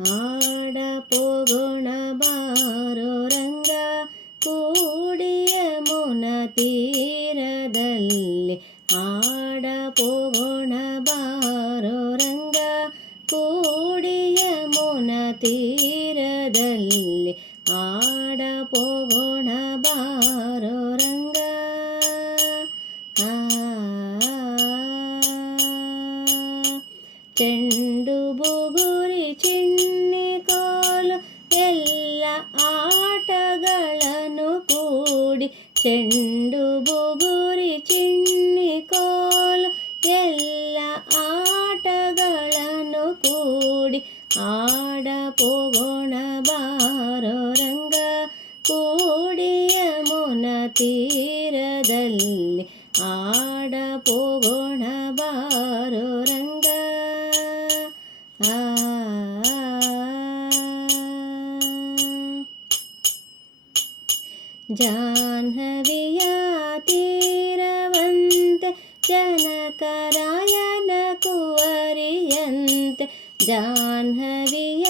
ಆಡ ಪೋಗೋಣ ಬಾರೋ ರಂಗ ಕೂಡಿ ಯಮುನಾ ತೀರದಲ್ಲಿ. ಆಡ ಪೋಗೋಣ ಬಾರೋ ರಂಗ ಕೂಡಿ ಯಮುನಾ ತೀರದಲ್ಲಿ. ಆಡ ಪೋಗೋಣ ಬಾರೋ ರಂಗ. ಚೆಂಡು ಬುಗುರಿ ಚಿನ್ನಿ ಕೋಲು ಎಲ್ಲ ಆಟಗಳನ್ನು ಕೂಡಿ. ಚೆಂಡು ಬುಗುರಿ ಚಿನ್ನಿ ಕೋಲು ಎಲ್ಲ ಆಟಗಳನ್ನು ಕೂಡಿ. ಆಡ ಪೋಗೋಣ ಬಾರೋ ರಂಗ ಕೂಡಿ ಯಮುನಾ ತೀರದಲ್ಲಿ. ಆಡ ಪೋಗೋಣ ಬಾರೋ ರಂಗ. ಜಾಹ್ನವಿಯ ತೀರವಂತೆ ಜನಕರಾಯನ ಕುವರಿಯಂತೆ. ಜಾಹ್ನವಿಯ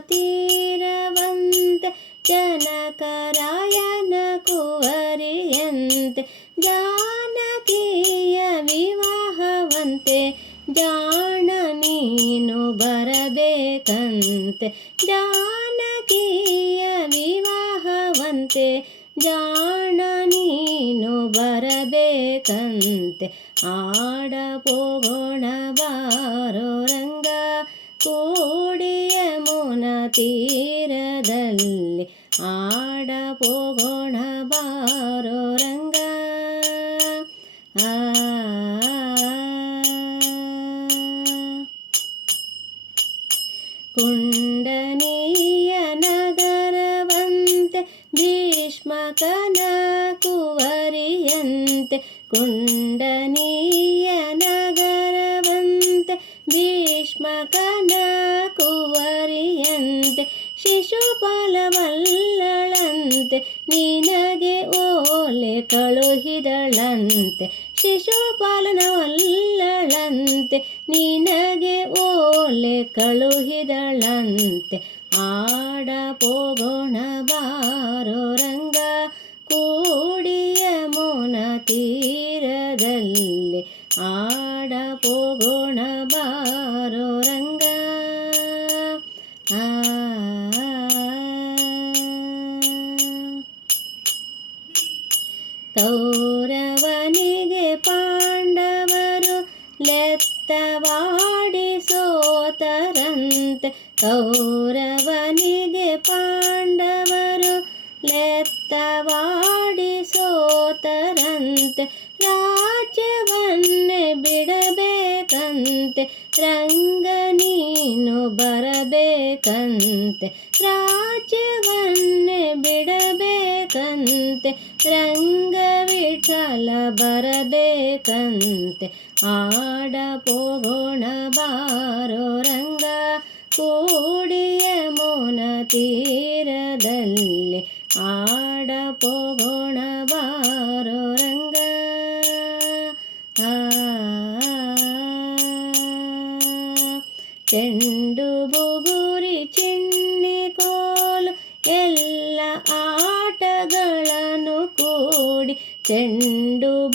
ತೀರವಂತೆ ಜನಕರಾಯನ ಕುವರಿಯಂತೆ. ಜಾನಕಿಯ ವಿವಾಹವಂತೆ ಜಾಣ ನೀನು ಬರಬೇಕಂತೆ. ಜಾನಕಿಯ ವಿವಾಹವಂತೆ ಜಾಣ ನೀನು ಬರಬೇಕಂತೆ. ಆಡ ಪೋಗೋಣ ಬಾರೋ ರಂಗ ಕೂಡಿ ಯಮುನಾ ತೀರದಲ್ಲಿ. ಆಡ ಪೋಗೋಣ ಬಾರೋ ರಂಗ. ಕುಂಡನೀಯ ನಗರವಂತೆ ಭೀಷ್ಮಕನ ಕುವರಿಯಂತೆ. ಕುಂಡನೀಯ ನಗರವಂತೆ ಭೀಷ್ಮಕನ ಕುವರಿಯಂತೆ. ಶಿಶುಪಾಲವಲ್ಲಳಂತೆ ನಿನಗೆ ಓಲೆ ಕಳುಹಿದಳಂತೆ. ಶಿಶುಪಾಲನವಲ್ಲಳಂತೆ ನಿನಗೆ ಓಲೆ ಕಳುಹಿದಳಂತೆ. ಆಡ ಪೋಗೋಣ ಬಾರೋ ರಂಗ ಕೂಡಿ ಯಮುನಾ ತೀರದಲ್ಲಿ. ಆಡ ಪೋಗೋಣ ಬಾರೋ ರಂಗ. ಕೌರವನಿಗೆ ಪಾಂಡವರು ಲೆತ್ತವಾಡಿ ಸೋತರಂತೆ. ಕೌರವನಿಗೆ ಪಾಂಡವರು ಲೆತ್ತವಾಡಿ ಸೋತರಂತೆ. ರಾಜ್ಯವನ್ನೇ ಬಿಡಬೇಕಂತೆ ರಂಗ ನೀನು ಬರಬೇಕಂತೆ. ರಾಜ್ಯವನ್ನೇ ಬಿಡಬೇಕಂತೆ ರಂಗ ವಿಠಲ ಬರಬೇಕಂತೆ. ಆಡ ಪೋಗೋಣ ಬಾರೋ ರಂಗ ಕೂಡಿ ಯಮುನಾ ತೀರದಲ್ಲಿ. ಆಡ ಪೋಗೋಣ ಬಾರೋ ರಂಗ. ಚೆಂಡು ಬುಗುರಿ ಚಿನ್ನಿ ಕೋಲು ಎಲ್ಲ ಆಟಗಳನ್ನು ಕೂಡಿ. ಚೆಂಡು